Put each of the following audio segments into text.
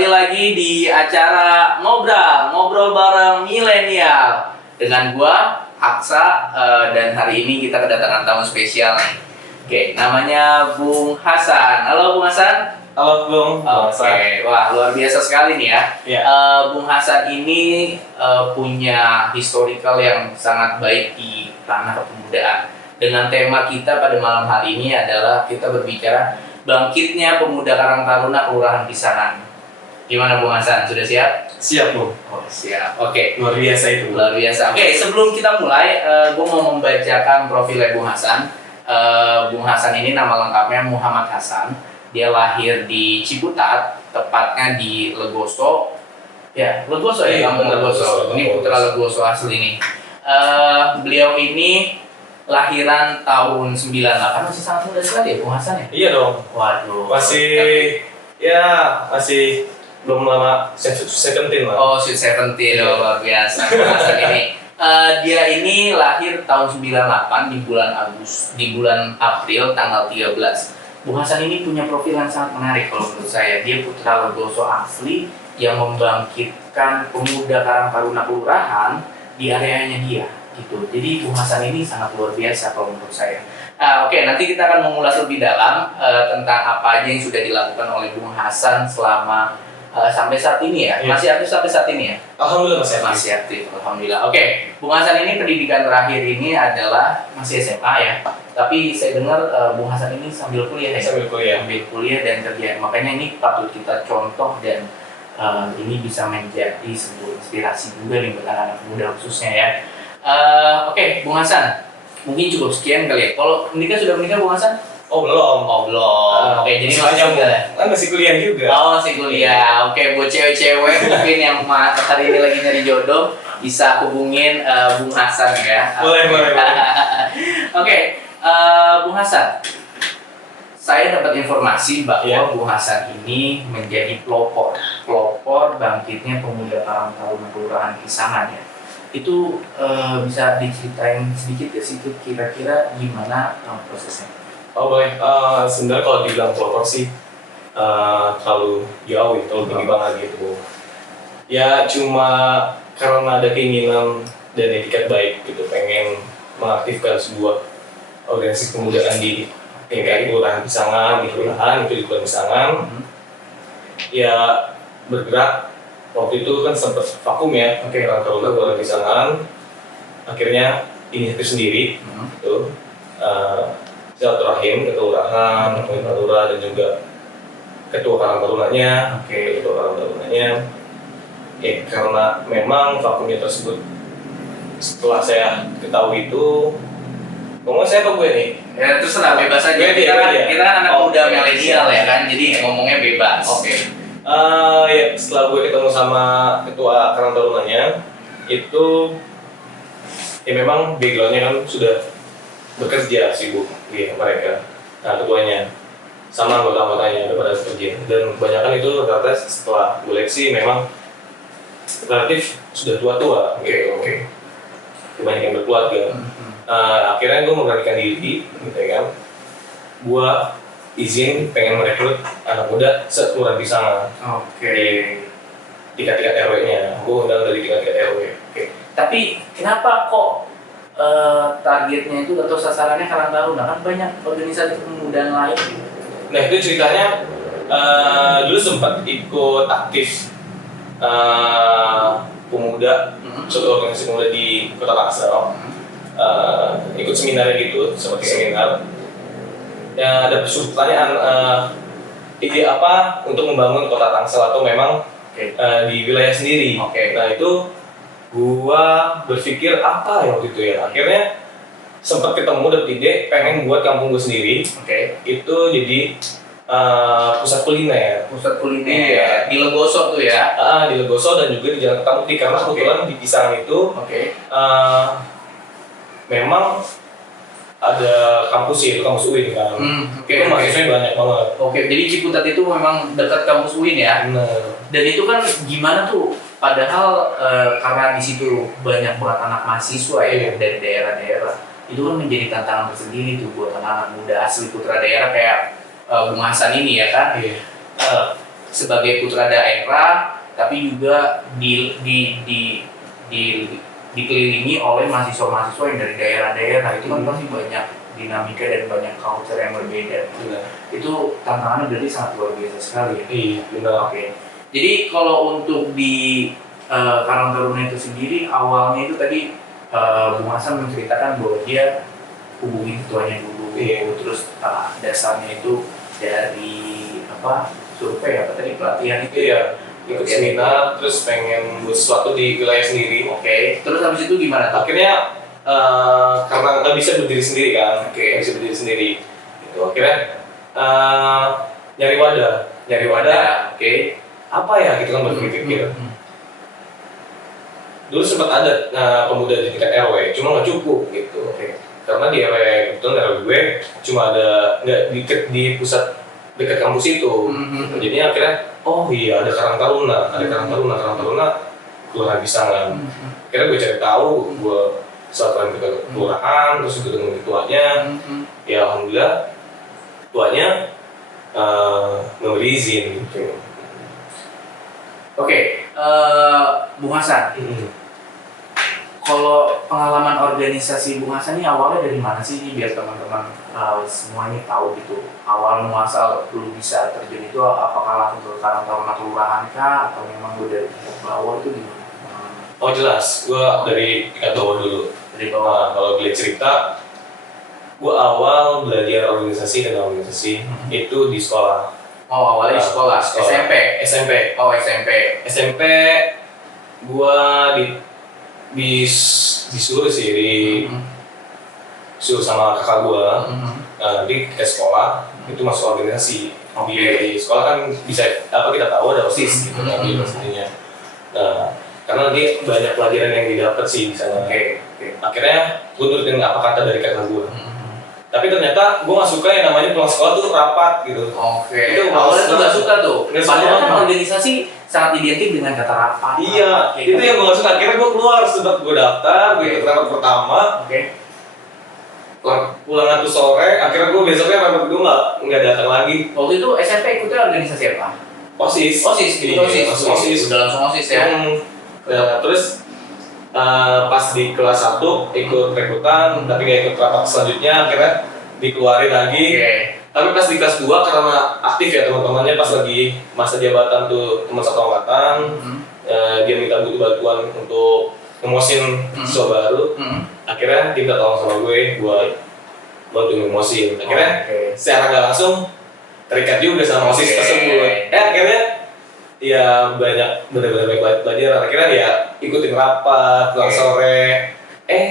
kembali lagi di acara ngobrol bareng milenial dengan gua Aksa, dan hari ini kita kedatangan tamu spesial nih. Oke, namanya Bung Hasan. Halo Bung Hasan. Halo Bung. Oke, wah luar biasa sekali nih ya. Iya. Bung Hasan ini punya historical yang sangat baik di ranah kepemudaan. Dengan tema kita pada malam hari ini adalah kita berbicara bangkitnya pemuda Karang Taruna Kelurahan Pisangan. Gimana Bung Hasan? Sudah siap? Siap Bung. Oh siap. Oke. Luar biasa itu. Luar biasa. Oke, sebelum kita mulai, gue mau membacakan profilnya Bung Hasan. Bung Hasan ini nama lengkapnya Muhammad Hasan. Dia lahir di Ciputat, tepatnya di Legoso. Ya, Legoso ya, kampung Legoso. Ini putra Legoso asli nih. Beliau ini lahiran tahun 98, masih sangat muda sekali ya Bung Hasan ya? Iya dong. Waduh. Masih belum lama 17 lah. Oh, Sweet 17, luar biasa Bung Hasan ini. Dia ini lahir tahun 98 di bulan April tanggal 13. Bung Hasan ini punya profil yang sangat menarik kalau menurut saya. Dia putra Legoso asli yang membangkitkan pemuda Karang Taruna Kelurahan di areanya dia. Gitu. Jadi Bung Hasan ini sangat luar biasa kalau menurut saya. Oke, nanti kita akan mengulas lebih dalam tentang apa aja yang sudah dilakukan oleh Bung Hasan selama sampai saat ini ya. Masih aktif sampai saat ini ya? Alhamdulillah masih aktif. Masih aktif, alhamdulillah. Oke, Bung Hasan ini pendidikan terakhir ini adalah masih SMA ya. Tapi saya dengar Bung Hasan ini sambil kuliah ya. Sambil kuliah Dan kerja. Makanya ini patut kita contoh dan ini bisa menjadi sebuah inspirasi juga nih buat anak-anak muda khususnya ya. Oke, Bung Hasan, mungkin cukup sekian kali ya. Kalau sudah menikah Bung Hasan? Oh belum. Oke, jadi masih masih kan masih kuliah juga. Oh, masih kuliah. Oke, buat cewek-cewek mungkin yang hari ini lagi nyari jodoh bisa hubungin Bung Hasan ya. Boleh. Oke, Bung Hasan. Saya dapat informasi bahwa Bung Hasan ini menjadi pelopor bangkitnya pemuda Karang Taruna Kelurahan Pisangan ya. Itu bisa diceritain sedikit ya sih kira-kira gimana prosesnya? Oh boleh. Sebenarnya kalau dibilang pelopor sih terlalu jauh, terlalu tinggi banget gitu. Ya cuma karena ada keinginan dan etikat baik gitu, pengen mengaktifkan sebuah organisasi kepemudaan di tingkat kelurahan Pisangan, di kelurahan itu di Kelurahan Pisangan. Ya bergerak. Waktu itu kan sempat vakum ya, Karang Taruna Kelurahan Pisangan. Akhirnya inisiatif sendiri, gitu. Silaturahim ke kelurahan, Ketua Lurah dan juga Ketua Karang Tarunanya, Ketua Karang Tarunanya. Ya karena memang vakumnya tersebut, setelah saya ketahui itu, ngomong saya apa gue nih? Ya terserah, bebas aja. Kita kan anak muda milenial ya kan, jadi ngomongnya bebas. Ya setelah gue ketemu sama Ketua Karang Tarunanya, itu ya memang backgroundnya kan sudah bekerja sibuk mereka. Nah ketuanya sama anggota-anggotanya udah pada bekerja, dan kebanyakan itu rata-rata setelah gue leksi memang relatif sudah tua-tua gitu. Kebanyakan yang berkeluarga. Akhirnya gue memberanikan diri gitu ya kan, gue izin pengen merekrut anak muda se-Kelurahan Pisangan. Di tingkat-tingkat RW-nya, gue undang dari tingkat-tingkat RW. Tapi kenapa kok targetnya itu atau sasarannya Karang Taruna? Kan banyak organisasi kepemudaan lain. Nah itu ceritanya dulu sempat ikut aktif pemuda, suatu organisasi pemuda di Kota Tangsel. Ikut seminarnya gitu, seperti seminar. Ya, ada pertanyaan ide apa untuk membangun Kota Tangsel atau memang di wilayah sendiri. Nah itu gua berpikir apa ya waktu itu ya. Akhirnya sempat ketemu dapet ide pengen buat kampung gua sendiri. Itu jadi pusat kuliner. Di Legoso tuh ya. Di Legoso dan juga di Jalan Kertamukti, karena kebetulan di Pisangan itu memang ada kampus itu kampus UIN kan. Itu mahasiswanya banyak banget. Jadi Ciputat itu memang dekat kampus UIN ya. Dan itu kan gimana tuh? Padahal karena di situ banyak banget anak mahasiswa ya dari daerah-daerah. Itu kan menjadi tantangan tersendiri tuh buat anak-anak muda asli putra daerah kayak Bung Hasan ini ya kan. sebagai putra daerah, tapi juga dikelilingi oleh mahasiswa-mahasiswa yang dari daerah-daerah. Itu kan pasti banyak dinamika dan banyak culture yang berbeda. Benar. Itu tantangannya berarti sangat luar biasa sekali ya. Iya, benar. Oke. Jadi kalau untuk di Karang Taruna itu sendiri, awalnya itu tadi Bung Hasan menceritakan bahwa dia hubungi ketuanya dulu, terus dasarnya itu dari survei tadi pelatihan itu Iya, ikut seminar, terus pengen buat sesuatu di wilayah sendiri. Oke. Terus habis itu gimana tuh? Akhirnya karena nggak bisa berdiri sendiri kan, nggak bisa berdiri sendiri. Gitu. Akhirnya nyari wadah. Oke. Apa ya? Gitu kan berpikir. Dulu sempat ada pemuda di tingkat RW, cuma nggak cukup gitu. Karena di RW kebetulan RW gue cuma ada nggak di pusat dekat kampus itu. Jadinya akhirnya ada Karang Taruna, kelurahan Pisangan. Akhirnya gue cari tahu, gue saat ke kelurahan, terus gue dengan ketuanya. Ya alhamdulillah ketuanya memberi izin gitu. Oke, Bung Hasan. Kalau pengalaman organisasi Bung Hasan ini awalnya dari mana sih, biar teman-teman semuanya tahu gitu. Awal muasal lu bisa terjun itu apakah langsung ke Karang Taruna kelurahan kah, atau memang lu dari tingkat bawah itu gimana? Oh jelas, gue dari tingkat bawah dulu. Dari bawah. Kalau boleh cerita, gue awal belajar organisasi itu di sekolah. Oh, awalnya di sekolah. SMP. Oh, SMP. Gue disuruh sih, disuruh sama kakak gue. Di sekolah itu masuk organisasi. Di sekolah kan bisa kita tahu ada OSIS gitu kan di pastinya. Nah, karena nanti banyak pelajaran yang didapat sih di sana. Akhirnya gue turutin apa kata dari kakak gue. Tapi ternyata gue gak suka yang namanya pulang sekolah tuh rapat gitu. Itu awalnya tuh gak suka tuh. Padahal kan organisasi sangat identik dengan kata rapat. Iya, itu yang gue gak suka. Akhirnya gue keluar, sempat gue daftar, gue ikut rapat pertama. Pulang tuh sore, akhirnya gue besoknya rapat gue nggak datang lagi. Waktu itu SMP ikutnya organisasi apa? OSIS. OSIS. Udah langsung OSIS ya. Terus pas di kelas 1 ikut rekrutan, tapi gak ikut rapat selanjutnya, akhirnya dikeluarin lagi. Tapi pas di kelas 2 karena aktif ya teman-temannya, pas lagi masa jabatan tuh teman satu angkatan, dia minta butuh bantuan untuk ngemosin siswa baru. Akhirnya dia minta tolong sama gue buat bantu ngemosin. Akhirnya secara gak langsung terikat juga sama OSIS tersebut. Akhirnya ya benar-benar baik pelajaran. Akhirnya ya ikutin rapat, pulang sore,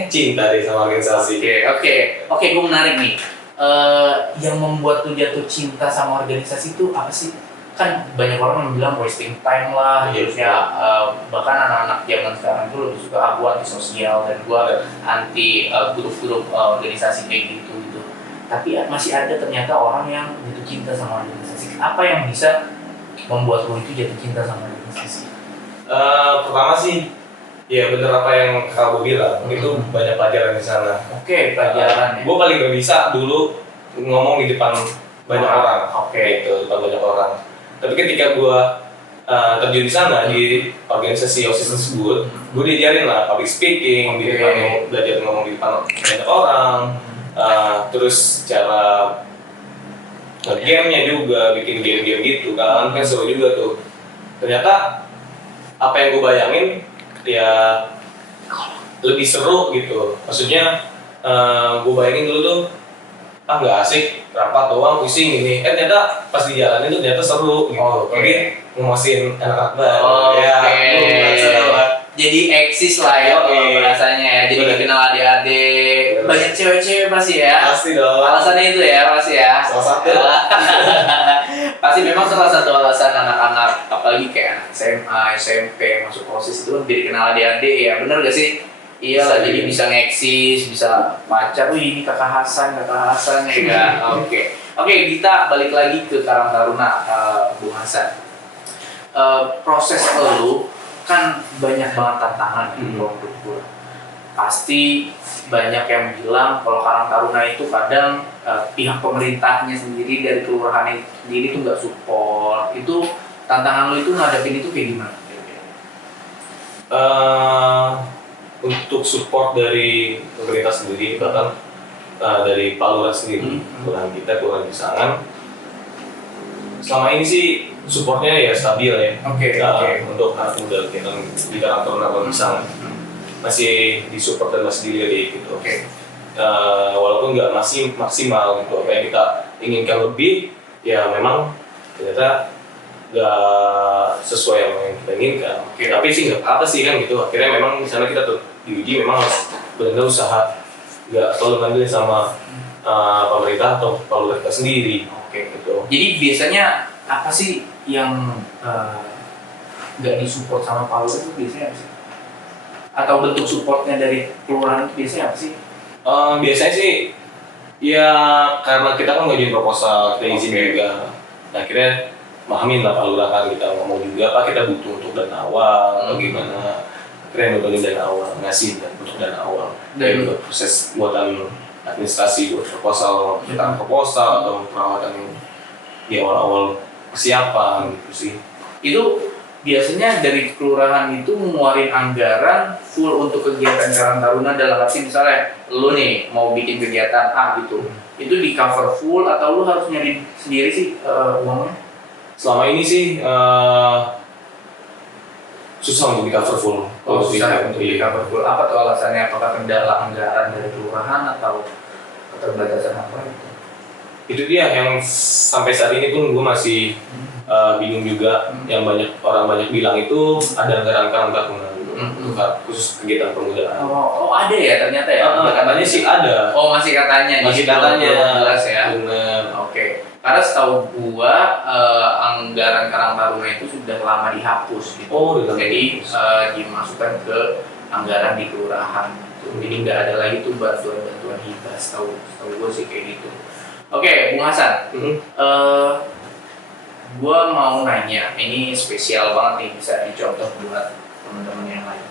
cinta deh sama organisasi. Oke, gue menarik nih. Yang membuat lu jatuh cinta sama organisasi itu apa sih? Kan banyak orang yang bilang wasting time lah, harusnya bahkan anak-anak zaman sekarang itu lebih suka gue anti sosial dan gue anti grup-grup organisasi kayak gitu. Tapi masih ada ternyata orang yang jatuh cinta sama organisasi. Apa yang bisa membuat lo itu jatuh cinta sama organisasi? Pertama sih, ya bener apa yang kamu bilang, itu banyak pelajaran di sana. Pelajaran. Gue paling gak bisa dulu ngomong di depan banyak orang. Gitu, depan banyak orang. Tapi ketika gue terjun di sana di organisasi OSIS tersebut, gue diajarin lah public speaking, belajar ngomong di depan banyak orang, terus cara game-nya juga, bikin game-game gitu kan seru juga tuh. Ternyata apa yang gue bayangin ya lebih seru gitu. Maksudnya gue bayangin dulu tuh nggak asik, rapat doang, pusing ini. Ternyata pas dijalanin tuh ternyata seru gitu. Jadi ngemosin anak-anak baru. Jadi eksis lah ya bahasanya ya. Jadi dikenal adik-adik. Banyak cewek-cewek pasti ya. Pasti dong. Alasannya itu ya pasti ya. Salah satu. Pasti memang salah satu alasan anak-anak, apalagi kayak anak SMA, SMP masuk OSIS itu kan jadi kenal adik-adik ya. Bener gak sih? Iya lah, jadi bisa ngeksis, bisa pacar. Ini kakak Hasan ya kan. Oke, kita balik lagi ke Karang Taruna, Bung Hasan. Proses lu kan banyak banget tantangan untuk gue. Pasti banyak yang bilang kalau Karang Taruna itu kadang pihak pemerintahnya sendiri dari kelurahan sendiri itu nggak support. Itu tantangan lo itu ngadepin itu kayak gimana? Untuk support dari pemerintah sendiri, bahkan dari Pak Lurah sendiri, kelurahan Pisangan, selama ini sih supportnya ya stabil ya. Oke. Untuk anak muda kita di Karang Taruna Pisangan masih disupport dan masih dilirik gitu. Oke. Walaupun nggak masih maksimal gitu, apa yang kita inginkan lebih, ya memang ternyata nggak sesuai yang kita inginkan. Tapi sih nggak apa sih kan gitu. Akhirnya memang di sana kita diuji memang harus benar-benar usaha, nggak selalu ngambil sama pemerintah atau pemerintah sendiri. Gitu. Jadi biasanya apa sih yang nggak disupport sama Pak Lurah itu biasanya apa sih? Atau bentuk supportnya dari kelurahan itu biasanya apa sih? Biasanya sih ya karena kita kan ngajuin proposal, kita izin juga. Nah, akhirnya pahamin lah Pak Lurah kan, kita ngomong juga Pak kita butuh untuk dana awal atau gimana. Akhirnya nutupin dana awal, ngasih untuk dana awal. Dan buat proses buatan administrasi, buat proposal, tentang proposal atau perawatan yang di awal-awal persiapan gitu sih. Itu biasanya dari kelurahan itu ngeluarin anggaran full untuk kegiatan Karang Taruna, dalam arti misalnya lu nih mau bikin kegiatan A gitu, itu di cover full atau lu harus nyari sendiri sih uangnya? Selama ini sih susah untuk di cover full. Susah untuk di cover full. Apa tuh alasannya? Apakah kendala anggaran dari kelurahan atau keterbatasan apa itu? Itu dia yang sampai saat ini pun gue masih bingung juga. Yang orang banyak bilang itu ada anggaran Karang Taruna khusus kegiatan pemudaan. Oh ada ya ternyata ya? Katanya sih ada. Oh masih katanya? Masih katanya. Jelas ya? Bener. Oke. Karena setahu gua anggaran Karang Taruna itu sudah lama dihapus gitu. Oh, jadi dimasukkan ke anggaran di kelurahan gitu. Jadi nggak ada lagi tuh bantuan hibah. Setahu gua sih kayak gitu. Oke, Bung Hasan. Gua mau nanya, ini spesial banget nih, bisa dicontoh buat teman-teman yang lain.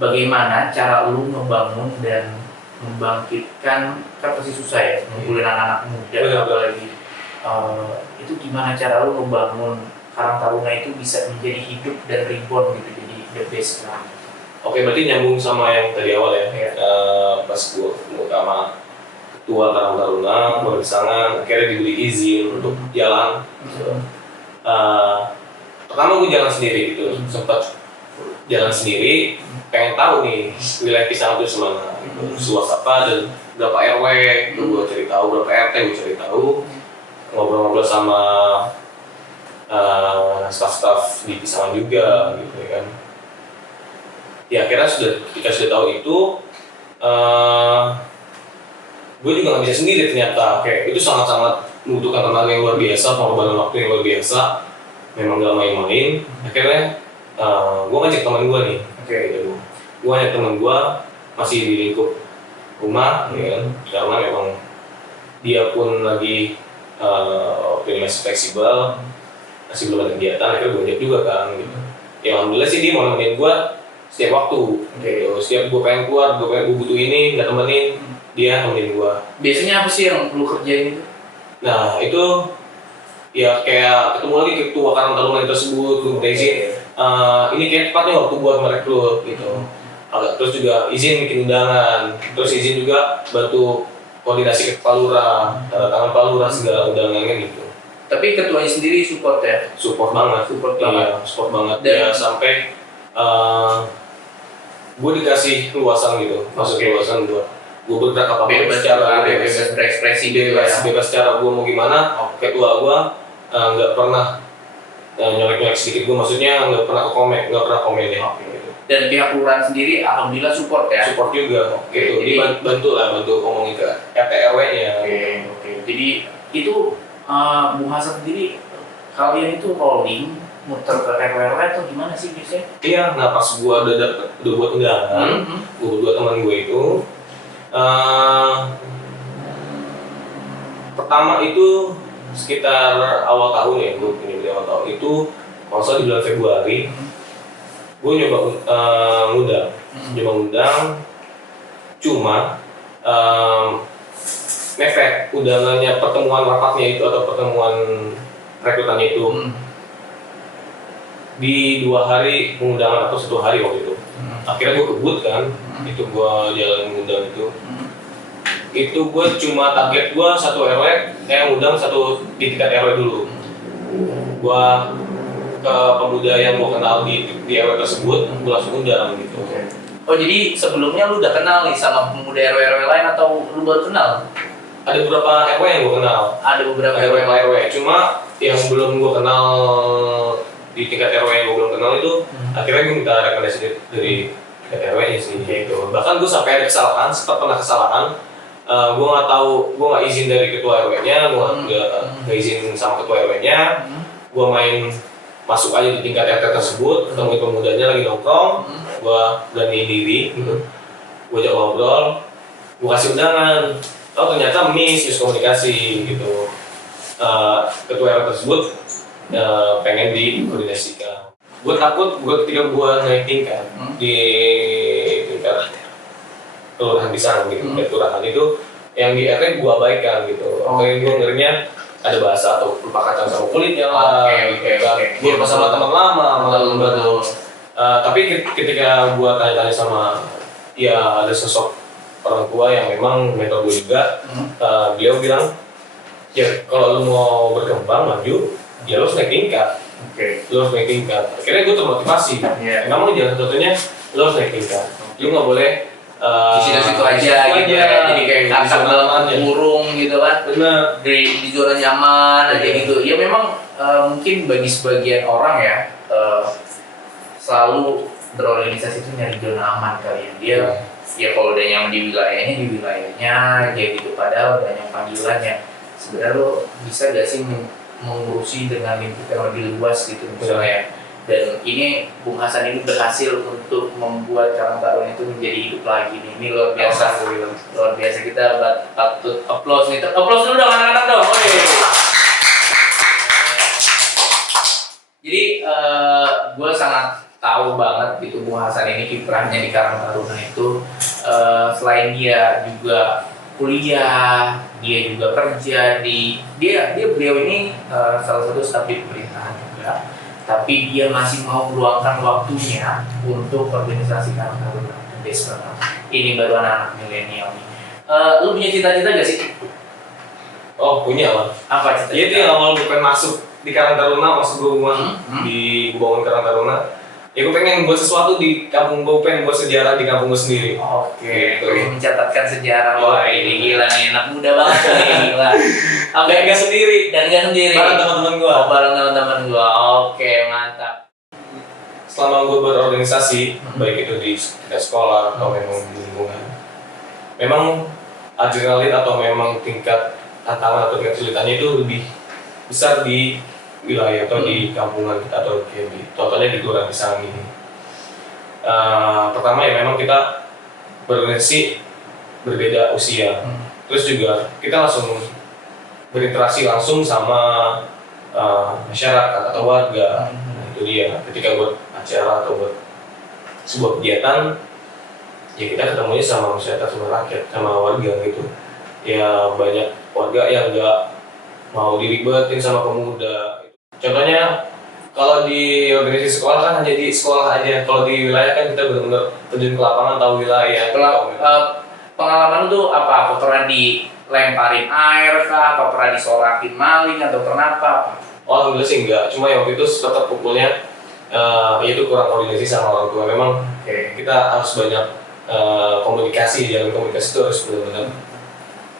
Bagaimana cara lu ngebangun dan membangkitkan, kan pasti susah ya, ngumpulin anak-anak muda, apalagi itu gimana cara lu membangun Karang Taruna itu bisa menjadi hidup dan reborn gitu, jadi the best lah. Oke, berarti nyambung sama yang tadi awal ya. Pas gue sama ketua Karang Taruna, Pisangan, akhirnya diberi izin untuk jalan. Pertama gue jalan sendiri gitu, sempat jalan sendiri, pengen tahu nih wilayah Pisangan itu semana, seluas apa dan berapa RW, gue cari tahu, berapa RT gue cari tahu, ngobrol-ngobrol sama staff-staff di Pisangan juga gitu ya kan. Ya akhirnya kita sudah tahu itu, gue juga nggak bisa sendiri ternyata. Itu sangat-sangat membutuhkan tenaga yang luar biasa, pengorbanan waktu yang luar biasa, memang gak main-main. Akhirnya gue ngajak teman gue nih, gitu. Gue ngajak teman gue masih di lingkup rumah, ya kan? Karena memang dia pun lagi waktu ini masih fleksibel, masih belum ada kegiatan. Akhirnya gue ajak juga kan, gitu. Ya alhamdulillah sih dia mau nemenin gue setiap waktu. Gitu. Setiap gue pengen keluar, gue butuh ini, nggak temenin, dia temenin gue. Biasanya apa sih yang lu kerjain itu? Nah itu ya kayak ketemu lagi ketua Karang Taruna tersebut, gue minta izin, ini kayak tepatnya waktu buat merekrut gitu. Terus juga izin bikin undangan, terus izin juga bantu koordinasi ke Pak Lurah, tangan Pak Lurah segala undangannya gitu. Tapi ketuanya sendiri support ya? Support banget. Iya, support banget. Dan ya sampai gue dikasih luasan gitu, masuk luasan gue bergerak apapun secara bebas berekspresi, bebas cara gue mau gimana. Ketua gue nggak pernah nyolek-nyolek sedikit gue, maksudnya nggak pernah komen ya. Gitu. Dan pihak kelurahan sendiri alhamdulillah support ya? Support juga, gitu. Jadi bantu ngomongin ke RT RW-nya. Oke. Jadi itu Bung Hasan sendiri, kalian itu rolling muter ke RW atau gimana sih biasanya? Iya, nah pas gue udah buat undangan, gue berdua teman gue itu, pertama itu sekitar awal tahun ya, gue punya awal tahun itu, kalau di bulan Februari, gue nyoba ngundang, cuma efek undangannya, pertemuan rapatnya itu atau pertemuan rekrutannya itu di 2 hari pengundangan atau 1 hari waktu itu. Akhirnya gue kebut kan, itu gue jalan mengundang itu gue cuma target gue 1 RW, ngundang 1 di tingkat RW dulu. Gue ke pemuda yang gue kenal di RW tersebut, gue langsung undang gitu. Oh jadi sebelumnya lu udah kenal nih sama pemuda RW lain atau lu baru kenal? Ada beberapa RW yang gue kenal. Ada beberapa RW, cuma yang belum gue kenal di tingkat RW yang gue belum kenal itu, akhirnya gue minta rekomendasi dari tingkat RW-nya sih gitu. Bahkan gue sampai ada kesalahan, sempat pernah kesalahan. Gue nggak tahu, gue nggak izin dari ketua RW-nya, gue nggak izin sama ketua RW-nya. Gue main masuk aja di tingkat RT tersebut, ketemu pemudanya lagi nongkrong, gue beraniin diri gitu. Gue ajak ngobrol, gue kasih undangan. Oh ternyata miskomunikasi gitu. Ketua RW tersebut pengen dikoordinasikan. Gue takut, ketika gue naik tingkat di tingkat kelurahan di sana gitu, kelurahan itu yang di RT gue abaikan gitu. Akhirnya gue ngerinya ada bahasa atau lupa kacang sama kulitnya lah. Gue lupa sama teman lama, teman baru. Tapi ketika gue tanya-tanya sama ya ada sosok orang tua yang memang mentor gue juga, beliau bilang ya kalau lu mau berkembang maju ya lu harus naik tingkat. Lu harus naik tingkat. Akhirnya gue termotivasi. Memang jalan satunya lu harus naik tingkat. Lu nggak boleh di situ-situ aja gitu ya. Jadi kayak kakak dalam kurung gitu kan. Benar. Di zona nyaman aja gitu. Ya memang mungkin bagi sebagian orang ya selalu berorganisasi itu nyari zona aman kali ya. Dia ya kalau udah nyaman di wilayahnya aja gitu. Padahal banyak panggilan yang sebenarnya lo bisa gak sih mengurusi dengan lingkup yang lebih luas gitu misalnya. Dan ini Bung Hasan ini berhasil untuk membuat Karang Taruna itu menjadi hidup lagi nih. Ini luar biasa, luar biasa. Kita patut applause nih. Applause dulu dong anak-anak dong. Jadi gue sangat tahu banget gitu Bung Hasan ini kiprahnya di Karang Taruna itu. Selain dia juga kuliah, dia juga kerja di beliau ini salah satu staf di pemerintahan juga. Tapi dia masih mau meluangkan waktunya untuk organisasi Karang Taruna Desa. Ini baru anak-anak milenial nih. Lu punya cita-cita gak sih? Oh punya lah. Apa cita-cita? Dia itu yang awal gue pengen masuk di Karang Taruna, masuk gue di bangun Karang Taruna. Ya gue pengen buat sesuatu di kampung gue, pengen buat sejarah di kampung gue sendiri. Oke, pengen mencatatkan sejarah. Wah ini gila nih, anak muda banget nih, gila. Dan gak sendiri. Bareng teman-teman gue. Bareng teman-teman gue. Oke, mantap. Selama gue berorganisasi, baik itu di sekolah atau memang di lingkungan, memang adrenalin atau memang tingkat tantangan atau tingkat kesulitannya itu lebih besar di wilayah atau di kampungan kita atau contohnya di kelurahan Pisang ini. Pertama ya memang kita berorganisasi berbeda usia, terus juga kita langsung berinteraksi langsung sama masyarakat atau warga. Itu dia, ketika buat acara atau buat sebuah kegiatan ya kita ketemunya sama masyarakat, sama rakyat, sama warga gitu. Ya banyak warga yang nggak mau diribetin sama pemuda. Contohnya kalau di organisasi sekolah kan hanya di sekolah aja. Kalau di wilayah kan kita benar-benar terjun ke lapangan, tahu wilayah. Pengalaman itu apa? Pernah dilemparin air kah? Apa pernah disorakin maling atau kenapa? Oh, alhamdulillah sih enggak. Cuma yang waktu itu tetap pukulnya itu kurang koordinasi sama orang tua. Memang kita harus banyak komunikasi. Jalan komunikasi itu harus benar-benar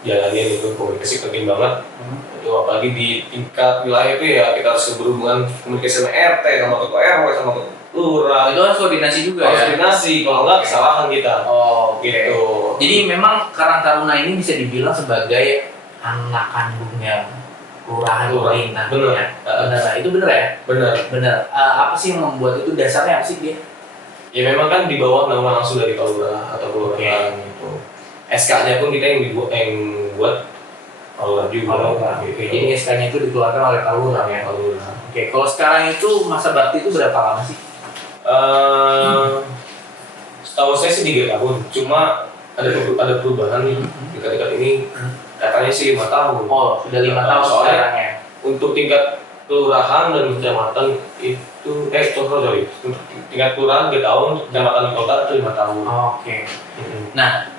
jalanin, itu komunikasi penting banget. Itu apalagi di tingkat wilayah itu ya kita harus berhubungan komunikasi sama RT, sama ketua RW, sama lurah. Itu harus koordinasi juga ya? Koordinasi, kalau enggak kesalahan kita. Gitu. Jadi memang Karang Taruna ini bisa dibilang sebagai anak kandungnya kelurahan pemerintah. Benar. Itu benar ya? Benar. Apa sih yang membuat itu, dasarnya apa sih dia? Ya memang kan di bawah nama langsung dari lurah atau kelurahan gitu. SK-nya pun kita yang buat Lurah juga. Jadi SK-nya itu dikeluarkan oleh Pak Lurah ya. Oke, kalau sekarang itu masa bakti itu berapa lama sih? Setahu saya sih 3 tahun. Cuma ada perubahan nih dekat-dekat ini. Katanya sih 5 tahun. Oh, sudah 5 tahun sekarang ya. Untuk tingkat kelurahan dan kecamatan itu sorry untuk tingkat kelurahan 3 tahun, kecamatan di kota itu 5 tahun. Oke. Nah,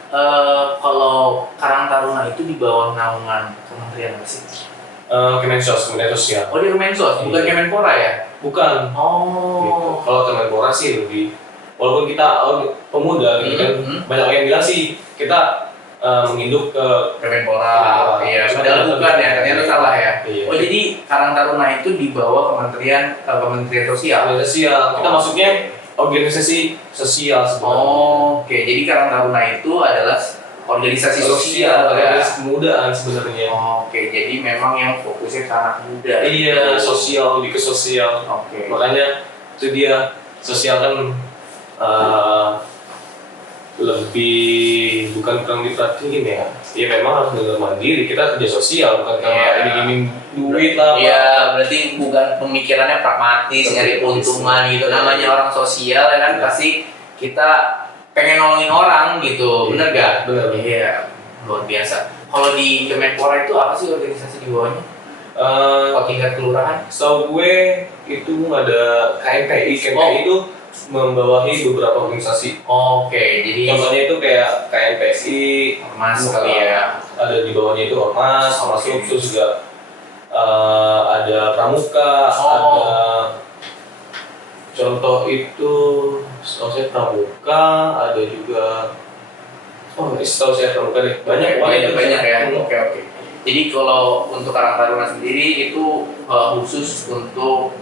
kalau Karang Taruna itu di bawah naungan kementerian apa sih? Kemensos, Kementerian Sosial. Oh, di Kemensos, bukan Kemenpora ya? Bukan. Oh. Gitu. Kalau Kemenpora sih lebih, walaupun kita pemuda gitu kan, banyak yang bilang sih kita menginduk ke Kemenpora. Iya, padahal bukan ya, ternyata salah ya. Iya. Oh, jadi Karang Taruna itu di bawah Kementerian Sosial. Kementerian Sosial. Kita masuknya organisasi sosial sebenarnya. Oke, jadi Karang Taruna itu adalah organisasi sosial ya. Organisasi kemudaan sebenarnya. Oke, jadi memang yang fokusnya ke anak muda. Iya, sosial, lebih ke sosial. Oke. Makanya itu dia, sosial kan lebih bukan kurang diperhatiin ya. Ya memang harus benar mandiri, kita kerja sosial bukan karena ingin duit lah. Iya, berarti bukan pemikirannya pragmatis, nyari keuntungan gitu. Namanya orang sosial ya kan, pasti kita pengen nolongin orang gitu, bener gak? Bener. Iya, luar biasa. Kalau di Kemenpora itu apa sih organisasi di bawahnya? Kalau tingkat kelurahan? Setahu gue itu ada KMPI, KMPI itu membawahi beberapa organisasi. Oke, jadi Contohnya itu kayak KMPSI, Ormas kali ya. ada di bawahnya itu Ormas, termasuk terus juga ada Pramuka, ada contoh itu setahu saya Pramuka, ada juga setahu saya Pramuka deh, banyak ya. Oke. Jadi kalau untuk Karang Taruna sendiri itu khusus untuk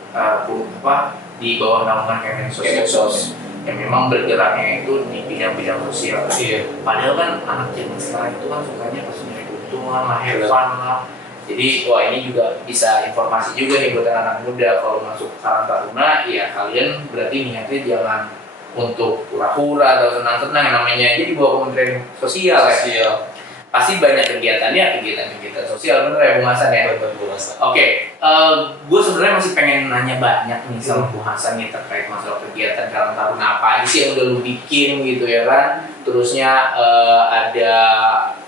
di bawah naungan Kemensos yang memang bergeraknya itu di bidang-bidang sosial. Iya. Padahal kan anak zaman sekarang itu kan sukanya pasti nyari keuntungan lah, have fun lah. Jadi wah ini juga bisa informasi juga nih buat anak muda kalau masuk Karang Taruna, ya kalian berarti niatnya jangan untuk hura-hura atau senang-senang yang namanya. Jadi bawa Kementerian Sosial ya. Pasti banyak kegiatan sosial, bener ya Bung Hasan ya? Oke, gue sebenarnya masih pengen nanya banyak nih sama Bung Hasan nih terkait masalah kegiatan Karang Taruna apa aja sih yang udah lu bikin gitu ya kan? Terusnya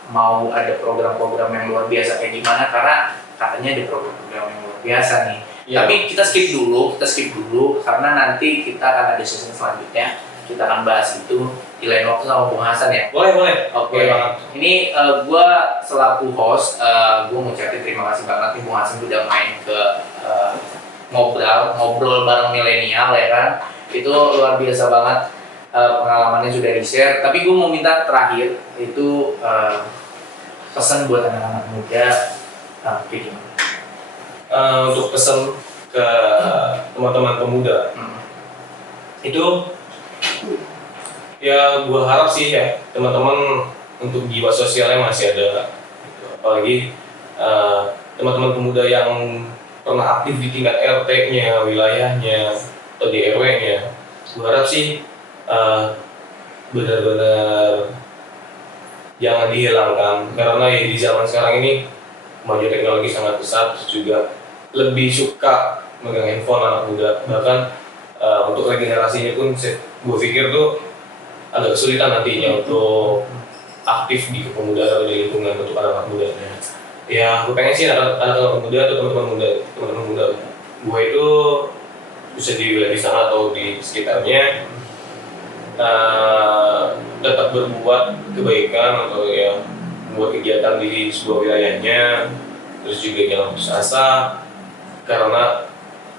mau ada program-program yang luar biasa kayak gimana, karena katanya ada program-program yang luar biasa nih. Tapi kita skip dulu karena nanti kita akan ada sesi selanjutnya, kita akan bahas itu di lain waktu sama Bung Hasan ya. Boleh. Oke. Ini gue selaku host, gue ngucapin terima kasih banget nih Bung Hasan udah main ke ngobrol bareng milenial ya kan. Itu luar biasa banget, pengalamannya sudah di-share. Tapi gue mau minta terakhir itu pesan buat anak-anak muda kayak gimana? Untuk pesan ke teman-teman pemuda itu ya gue harap sih ya teman-teman untuk jiwa sosialnya masih ada gitu. Apalagi teman-teman pemuda yang pernah aktif di tingkat RT-nya, wilayahnya atau di RW-nya, gue harap sih benar-benar jangan dihilangkan, karena ya di zaman sekarang ini kemajuan teknologi sangat pesat, juga lebih suka megang handphone anak muda, bahkan untuk regenerasinya pun gue pikir tuh agak kesulitan nantinya untuk aktif di kepemudaan atau di lingkungan untuk anak-anak muda. Ya, gue pengen sih anak-anak muda atau teman-teman muda gue itu bisa di wilayah di sana atau di sekitarnya dapat berbuat kebaikan atau ya membuat kegiatan di sebuah wilayahnya, terus juga jangan putus asa karena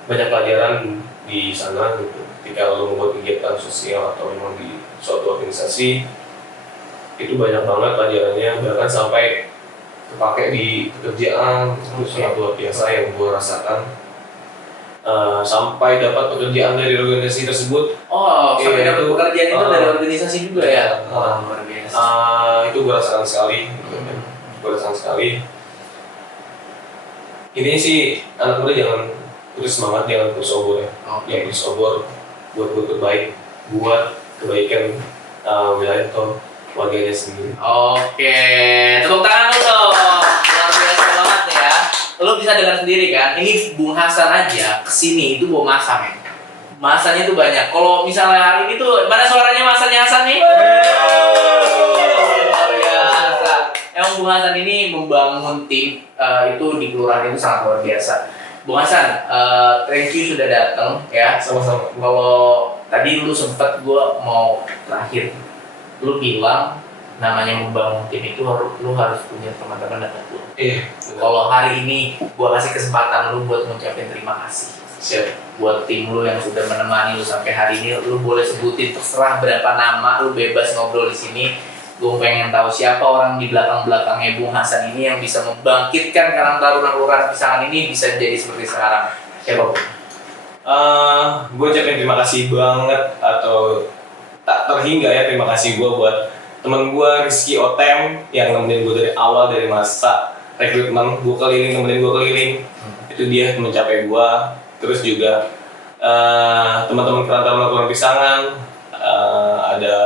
banyak pelajaran di sana gitu. Ketika lo membuat kegiatan sosial atau memang di suatu organisasi itu banyak banget pelajarannya, bahkan sampai kepake di pekerjaan. Itu sangat luar biasa yang gue rasakan. Sampai dapat pekerjaan dari organisasi tersebut. Sampai dapat pekerjaan itu dari organisasi juga ya? Luar biasa. Itu gue rasakan sekali. Ini sih anak muda jangan putus semangat, jangan putus obor ya. Jangan putus obor buat baik, buat kebaikan wilayah atau warganya sendiri. Oke, tepuk tangan dulu. Luar biasa banget ya. Lo bisa dengar sendiri kan, ini Bung Hasan aja kesini itu bawa masa men. Masanya tuh banyak. Kalau misalnya hari ini tuh, mana suaranya masanya Hasan nih? Luar biasa. Emang Bung Hasan ini membangun tim itu di kelurahan itu sangat luar biasa. Bung Hasan, thank you sudah datang ya. Sama-sama. Kalau tadi lu sempet gua mau terakhir, lu bilang namanya membangun tim itu lu harus punya teman-teman dekat lu. Iya. Kalau hari ini gua kasih kesempatan lu buat ngucapin terima kasih. Siap. Buat tim lu yang sudah menemani lu sampai hari ini, lu boleh sebutin terserah berapa nama, lu bebas ngobrol di sini. Gue pengen tahu siapa orang di belakangnya Bung Hasan ini yang bisa membangkitkan Karang Taruna Kelurahan Pisangan ini bisa jadi seperti sekarang. Siapa Bung? Gue ucapin terima kasih banget atau tak terhingga ya terima kasih gue buat temen gue Rizky Otem yang nemenin gue dari awal dari masa rekrutmen. Gue keliling, nemenin gue keliling. Itu dia mencapai gue. Terus juga teman-teman Karang Taruna Kelurahan Pisangan, ada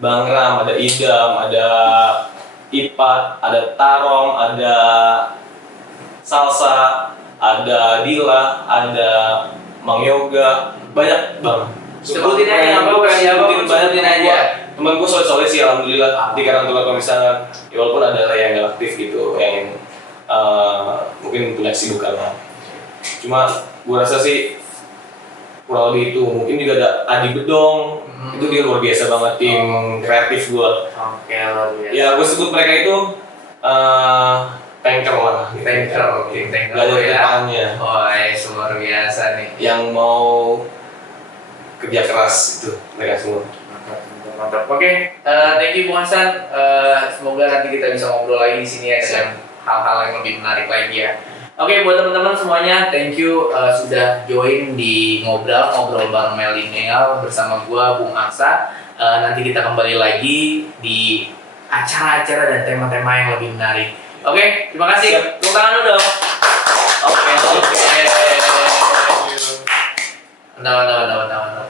Bang Ram, ada Idam, ada Ipat, ada Tarong, ada Salsa, ada Dila, ada Mang Yoga, banyak bang. Sebutin aja, nggak apa-apa, sebutin aja. Temen gue solid-solid sih alhamdulillah di Karang Taruna Pisangan. Ya walaupun ada yang nggak aktif gitu, yang mungkin punya kesibukan lah. Cuma gue rasa sih kurang lebih itu. Mungkin juga ada Adi Bedong. Itu dia luar biasa banget tim kreatif gue. Oke, luar biasa. Ya gue sebut mereka itu tanker lah. Tim tanker Gak ada ya. depannya. Oh, luar biasa nih. Yang mau kerja keras itu mereka semua. Mantap. Oke, thank you Bung Hasan. Semoga nanti kita bisa ngobrol lagi di sini ya dengan hal-hal yang lebih menarik lagi ya. Oke, buat teman-teman semuanya, thank you sudah join di ngobrol bareng Milenial bersama gua Bung Aksa. Nanti kita kembali lagi di acara-acara dan tema-tema yang lebih menarik. Oke, terima kasih. Tepuk tangan dulu dong. Oke. Mantap.